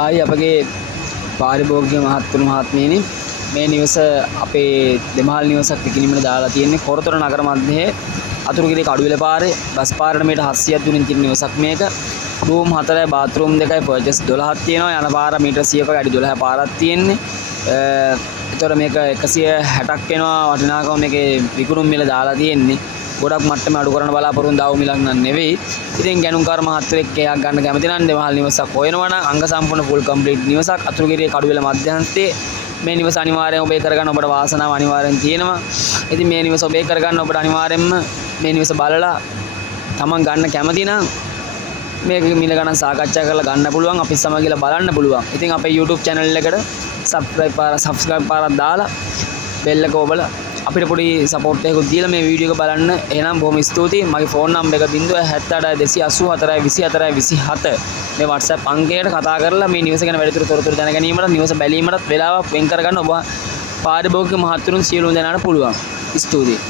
ආයි අපගේ පාරිභෝගික මහත්තුරු මහත්මියනි මේ නිවස අපේ දෙමහල් නිවසක් විකිණීමට දාලා තියෙන්නේ කොරතොර නගර මැදේ අතුරුගිරිය කඩුවෙල පාරේ බස් පාරට මීට 700ක් දුරින් තියෙන නිවසක් මේක. රූම් 4යි බාත්රූම් 2යි පර්චස් 12ක් තියෙනවා. යන පාර මීටර් 100ක අඩි 12 පාරක් තියෙන්නේ. ඒතර මේක 160ක් වෙනවා වටිනාකම මේකේ විකුණුම් මිල දාලා තියෙන්නේ. ගොඩක් මට්ටම අඩු කරන්න බලාපොරොත්තු දාව මිලක් නන් නෙවෙයි. ඉතින් ගණුම්කාර මහත්වරයෙක් එකක් ගන්න කැමති නම් දෙමහල් නිවසක් හොයනවා නම් අංග සම්පූර්ණ ෆුල් කම්ප්ලීට් නිවසක් අතුරුගිරිය කඩුවෙල මධ්‍යස්ථයේ මේ නිවස අනිවාර්යෙන් ඔබේ කරගන්න ඔබට වාසනාව අනිවාර්යෙන් තියෙනවා. ඉතින් මේ නිවස ඔබේ කරගන්න ඔබට අනිවාර්යෙන්ම මේ නිවස බලලා තමන් ගන්න කැමති නම් මේක මිල ගණන් සාකච්ඡා කරලා ගන්න පුළුවන්. අපි සමගිලා බලන්න පුළුවන්. ඉතින් අපේ YouTube channel එකට subscribe පාරක් දාලා බෙල් එක ඔබලා අපිට පොඩි සපෝට් එකක් දීලා මේ වීඩියෝ එක බලන්න. එහෙනම් බොහොම ස්තුතියි. මගේ ෆෝන් නම්බර් එක 078 284 24 මේ WhatsApp අංකයට කතා කරලා මේ නිවස ගැන වැඩිදුර තොරතුරු දැන ගැනීමට නිවස බැලීමටත් වෙලාවක් වෙන් කරගන්න ඔබ පාරිභෝගික මහත්තුරුන් සියලුම දෙනාට පුළුවන්. ස්තුතියි.